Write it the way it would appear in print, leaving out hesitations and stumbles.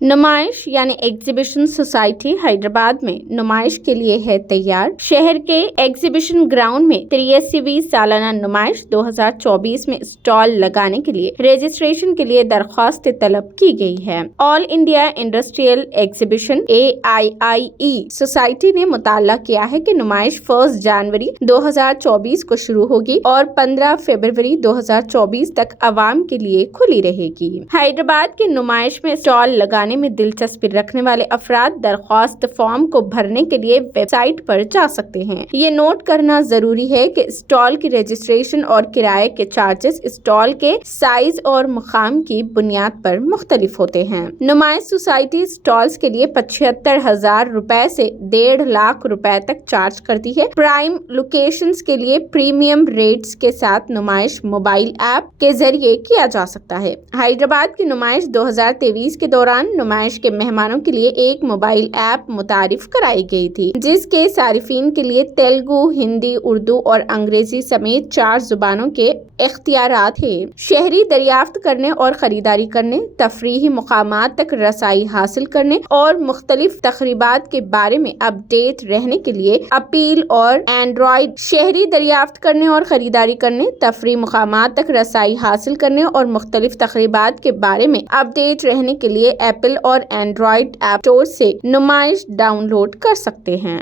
نمائش یعنی exhibition society Hyderabad میں نمائش کے لیے ہے تیار۔ شہر کے ایگزیبیشن گراؤنڈ میں 83ویں سالانہ نمائش 2024 میں اسٹال لگانے کے لیے رجسٹریشن کے لیے درخواست طلب کی گئی ہے۔ All India industrial exhibition AIIE society نے مطالعہ کیا ہے کہ نمائش 1 جنوری 2024 کو شروع ہوگی اور 15 فروری 2024 تک عوام کے لیے کھلی رہے گی۔ حیدرآباد کی نمائش میں اسٹال لگانے میں دلچسپی رکھنے والے افراد درخواست فارم کو بھرنے کے لیے ویب سائٹ پر جا سکتے ہیں۔ یہ نوٹ کرنا ضروری ہے کہ اسٹال کی رجسٹریشن اور کرائے کے چارجز اسٹال کے سائز اور مقام کی بنیاد پر مختلف ہوتے ہیں۔ نمائش سوسائٹی اسٹالز کے لیے 75,000 روپے سے 1.5 لاکھ روپے تک چارج کرتی ہے۔ پرائم لوکیشنز کے لیے پریمیم ریٹس کے ساتھ نمائش موبائل ایپ کے ذریعے کیا جا سکتا ہے۔ حیدرآباد کی نمائش 2023 کے دوران نمائش کے مہمانوں کے لیے ایک موبائل ایپ متعارف کرائی گئی تھی، جس کے صارفین کے لیے تیلگو، ہندی، اردو اور انگریزی سمیت 4 زبانوں کے اختیارات ہیں۔ شہری دریافت کرنے اور خریداری کرنے، تفریحی مقامات تک رسائی حاصل کرنے اور مختلف تقریبات کے بارے میں اپ ڈیٹ رہنے کے لیے ایپل اور اینڈرائیڈ۔ شہری دریافت کرنے اور خریداری کرنے، تفریحی مقامات تک رسائی حاصل کرنے اور مختلف تقریبات کے بارے میں اپ ڈیٹ رہنے کے لیے ایپل اور اینڈرائیڈ ایپ اسٹور سے نمائش ڈاؤن لوڈ کر سکتے ہیں۔